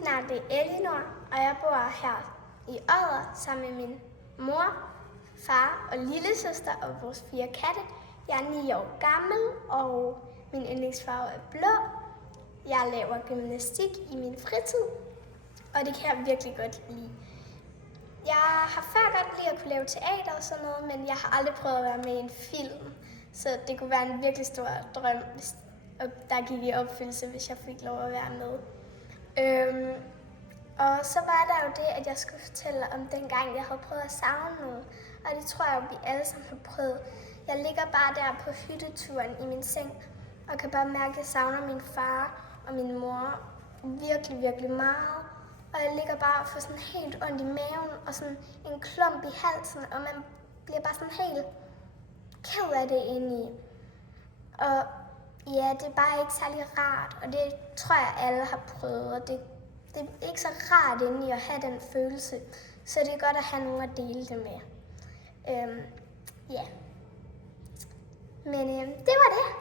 Mit navn er Elinor, og jeg bor her i Odder sammen med min mor, far og lillesøster og vores 4 katte. Jeg er 9 år gammel, og min yndlingsfarve er blå. Jeg laver gymnastik i min fritid, og det kan jeg virkelig godt lide. Jeg har før godt lide at kunne lave teater og sådan noget, men jeg har aldrig prøvet at være med i en film. Så det kunne være en virkelig stor drøm, hvis der gik i opfyldelse, hvis jeg fik lov at være med. Og så var der jo det, at jeg skulle fortælle om dengang, jeg havde prøvet at savne noget. Og det tror jeg, vi alle sammen har prøvet. Jeg ligger bare der på hytteturen i min seng, og kan bare mærke, at jeg savner min far og min mor virkelig, virkelig meget. Og jeg ligger bare og får sådan helt ondt i maven, og sådan en klump i halsen, og man bliver bare sådan helt ked af det indeni. Og ja, det er bare ikke særlig rart, og det tror jeg, alle har prøvet, og det er ikke så rart indeni at have den følelse, så det er godt at have nogen at dele det med. Ja. Men det var det.